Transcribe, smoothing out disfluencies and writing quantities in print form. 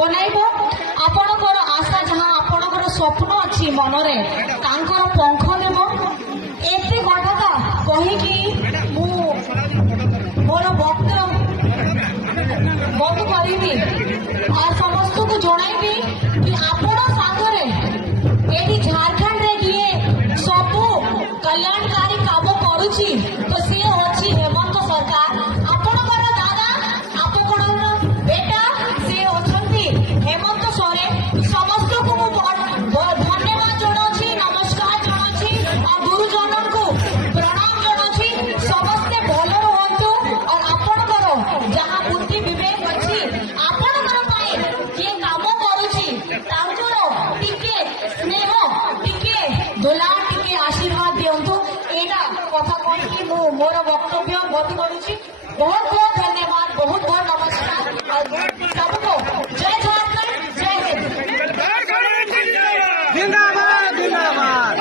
बनाइब आपणकर आशा जहाँ आपणकर स्वप्न अच्छी मनरे तांकर पंख देव एते कथा कहीकि मोर वक्तव्य बंद करी और समस्त को जनइबी कि आपण सागरे एटी झारखंड रे किए सबू कल्याणकारी काम करुची तो सी अच्छी हेमंत सरकार आपणकर दादा आपणकर बेटा सी अच्छी हेमंत सोरेन समस्त को धन्यवाद जनाऊँ नमस्कार जनाऊँ और गुरुजन को प्रणाम जनाऊँ समस्ते भल रुहतु और आपणकर जहाँ बुद्धि विवेक अच्छी आपणकर किए काम करुची टिके स्नेह टिके दुला टिके आशीर्वाद दिंतु एटा कथा कही मोर वक्तव्य बंद करुची। बहुत बहुत धन्यवाद बहुत बहुत नमस्कार और सबको जय झारखंड जय हिंद। जिंदाबाद जिंदाबाद।